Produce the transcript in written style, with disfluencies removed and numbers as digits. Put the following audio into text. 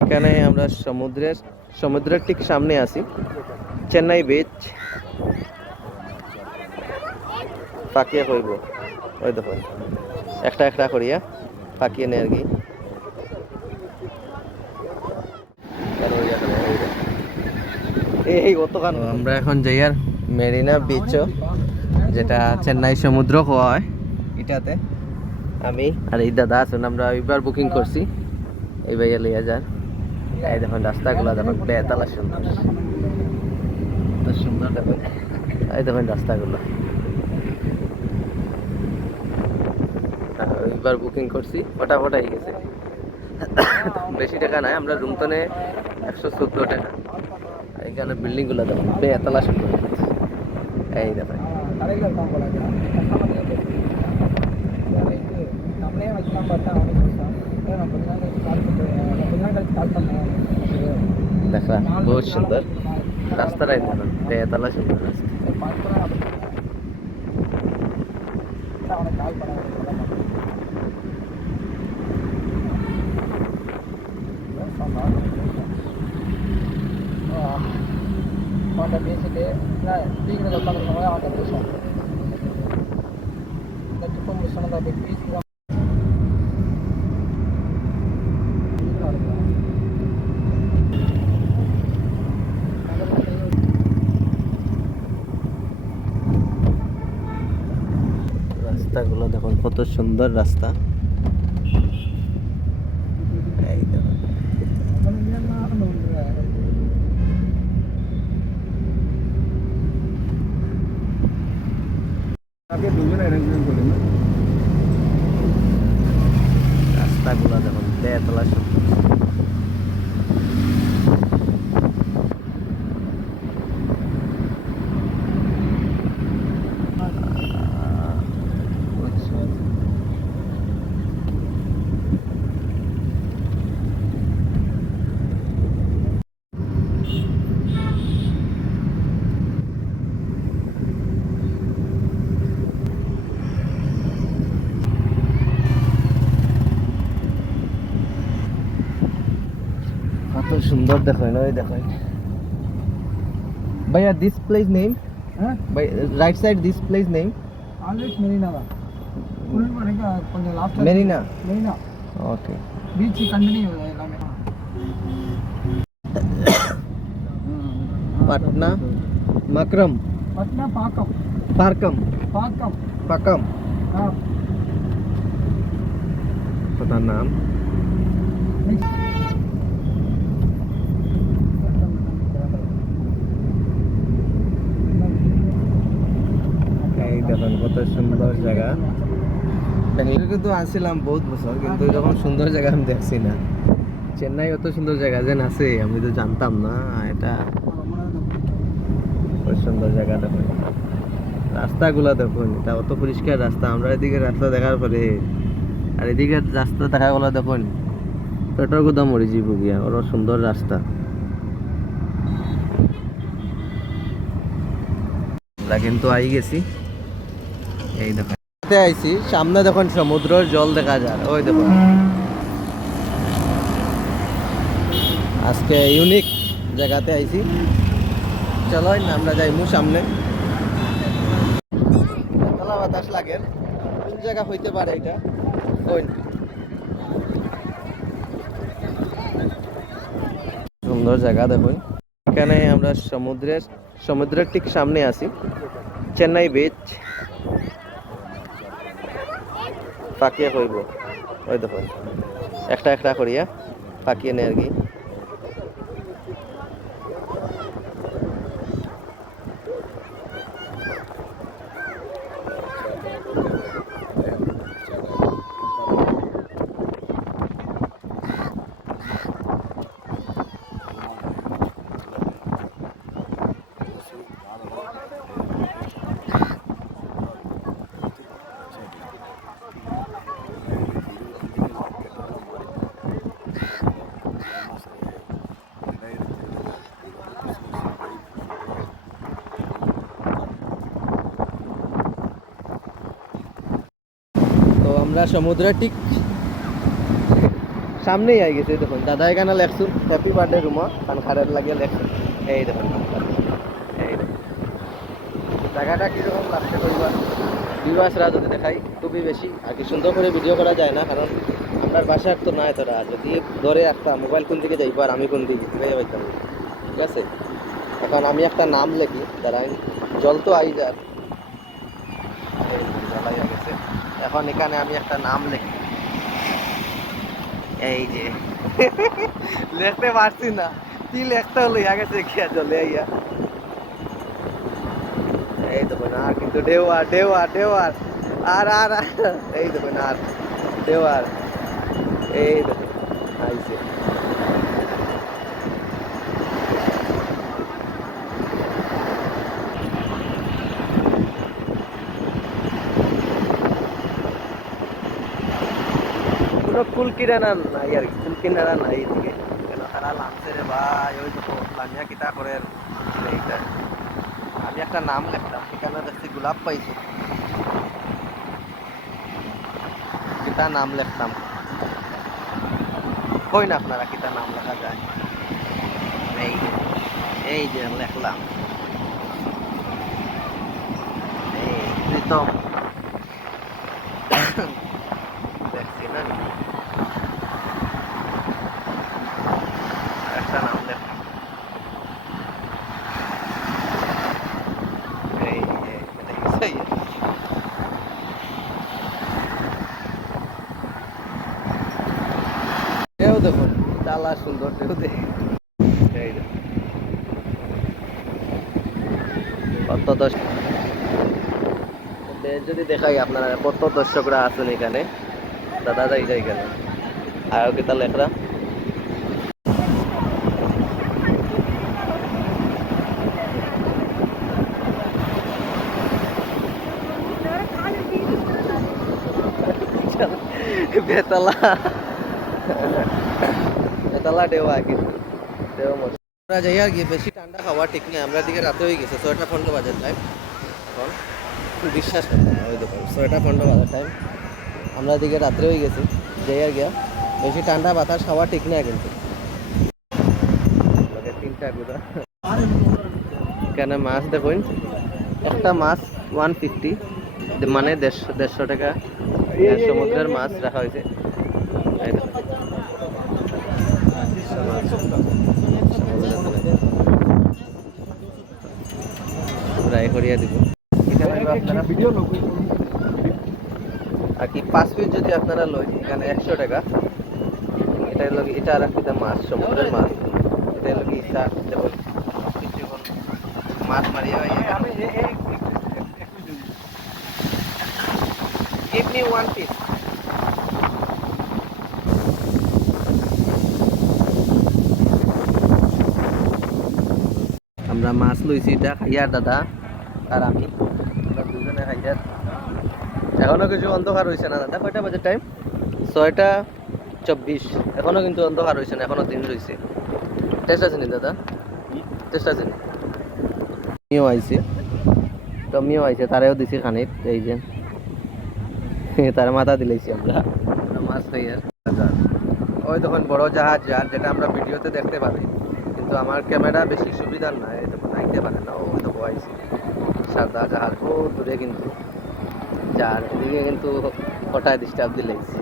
এখানে আমরা সমুদ্রের ঠিক সামনে আছি। চেন্নাই বিচ পাকিয়ে কইব, ওই দেখো একটা একটা করিয়া পাকিয়ে নেয় আর কি। এই অতখান আমরা এখন যাই আর মেরিনা বিচও, যেটা চেন্নাই সমুদ্র হওয়া হয় এটাতে। আমি আর এই দাদা আছেন, আমরা এবার বুকিং করছি এই ভাইয়া লইয়া যান। এই দেখুন রাস্তাগুলো দেখুন বেতালা সুন্দর, এত সুন্দর দেখুন। এই দেখুন রাস্তাগুলো এবার বুকিং করছি, ফটাফট হয়ে গেছে। বেশি টাকা নাই, আমরা রুম তো নেই 114 টাকা। এখানে বিল্ডিং গুলো দেখুন বেতালা সুন্দর। এই দেখুন দেখা বহুত সুন্দর রাস্তাটাই দেখুন বেতালা সুন্দর রাস্তা। রাস্তাগুলো দেখুন কত সুন্দর রাস্তা। এই দেখুন রাস্তাগুলো দেখুন বেতলা সুন্দর। কত সুন্দর দেখুন, ওই দেখুন ভাইয়া দিস প্লেস নেম, ভাই right side this place name always Marina full మనకి కొంచెం last Marina. Marina okay beach continue எல்லாமே పట్నా మక్రమ్ పట్నా పాకం పార్కం పాకం పక్కం हाँ पता नाम। এই দেখুন কত সুন্দর জায়গা। বেঙ্গালুরু কিন্তু আসছিলাম বহুত বছর, কিন্তু এরকম সুন্দর জায়গা আমি দেখছি না। চেন্নাই অত সুন্দর জায়গা যেন আছে আমি তো জানতাম না। এটা খুব সুন্দর জায়গা দেখুন, রাস্তাগুলা দেখুন, এটা অত পরিষ্কার রাস্তা। আমরা এদিকে রাস্তা দেখার পরে আর এদিকে রাস্তা দেখা গেলো দেখুন পেট্রোল গুদাম মরি যাবো গিয়া, ওর সুন্দর রাস্তা। আমরা কিন্তু আই গেছি, এই দেখুন আইছি সামনে দেখুন সমুদ্রের জল দেখা যায়, ওই দেখুন আজকে ইউনিক জায়গাতে আইছি। চলো আমরা যাইমু সামনে। বেতলা বাতাস লাগে, কোন জায়গা হইতে পারে এটা ওই সুন্দর জায়গা দেখুন। এখানে আমরা সমুদ্রের ঠিক সামনে আছি। চেন্নাই বিচ পাকিয়ে কইব, ওই দেখুন একটা একটা করিয়া পাকিয়ে নেয় আর কি। তো আমরা সমুদ্রের ঠিক সামনেই আই গেছে দেখুন দাদা এখানে লেখছুন হ্যাপি বার্থডে রুমা কারণ খারাপ লাগিয়ে লেখছুন এই দেখুন এই দেখুন জায়গাটা কীরকম লাগছে কইবার ভিউয়ার্সরা যদি দেখাই খুবই বেশি আর কি সুন্দর করে ভিডিও করা যায় না কারণ আপনার বাসার তো নাই তোরা যদি ধরে একটা মোবাইল কোন দিকে যাইব আর আমি কোন দিকে দিকে পাইতাম ঠিক আছে এখন আমি একটা নাম লিখি দাঁড়াই জল তো আই যার এই জ্বালাই গেছে এখন এখানে আমি একটা নাম লিখি এই যে লিখতে পারছি না কি লিখতে হলো গেছে খেয়া জলে আইয়া এই দেখুন আর কিন্তু ডেওয়ার ডেওয়ার ডেওয়ার আর আর এই দেখুন আর ডেওয়ার এই দেখুন আইছে কোনো কুল কিনারা নাই আর কি কুল কিনারা নাই এদিকে কেন তারা লামছে রে ভাই ওই দেখো লামিয়া কিতা করে এইটা আমি একটা নাম লিখলাম এখানে দেখছি গোলাপ পাইছি কিতা নাম লিখতাম কই না আপনারা কিতা নাম লেখা যায় এই এই যে লিখলাম এই প্রীতম দেখছি না একটা নাম লিখলাম এই যে এই ঢেউ দেখুন চালা সুন্দর ঢেউ দেখে এই দেখুন কত যদি দেখাই আপনারা কত দর্শকরা আছেন এখানে দাদা যাই যাই কেন আর কি তা লেখরা বেতলা বেতলা দেওয়া কিন্তু দেওয়া মজা আমরা যাই আর কি বেশি ঠান্ডা খাওয়া ঠিক নেই আমরা দিকে রাতে হয়ে গেছে 6:15 বাজার টাইম এখন বিশ্বাস ওই দেখুন 6:15 বাজার টাইম আমরা দিকে রাত্রে হয়ে গেছি যাই আর গিয়া বেশি ঠান্ডা বাতাস খাওয়া ঠিক না কিন্তু তিনটা গুঁড়া এখানে মাছ দেখুন একটা মাছ 150 মানে 150 টাকা সমুদ্রের মাছ রাখা হয়েছে ফ্রাই করিয়া দিব আপনারা আর কি 5 পিস যদি আপনারা লই এখানে 100 টাকা এটা হলো এটা আর একটা মাছ সমুদ্রের মাছ এটা হলো ইচ্ছা দেখুন মাছ মারিয়া give me one piece আমরা মাছ লইছি এটা খাইয়ার দাদা আর আমি আমরা দুজনে খাইয়ার এখনো কিছু অন্ধকার হয়েছে না দাদা কয়টা বাজে টাইম 6:24 এখনো কিন্তু অন্ধকার হয়েছে না এখনো দিন রয়েছে টেস্ট আছে নি দাদা টেস্ট আছে নি মিও আইছে টমিও আইছে তারেও দিছি খানিত এই যে তার মাথা দিলেছি আমরা মাছ খাইয়ার ওই তখন বড় জাহাজ যার যেটা আমরা ভিডিওতে দেখতে পারি কিন্তু আমার ক্যামেরা বেশি সুবিধার না এই তখন আইতে পারে না ওই তো আইছে সাদা জাহাজ ও দূরে কিন্তু যার এদিকে কিন্তু হঠাৎ ডিস্টার্ব দিলেছি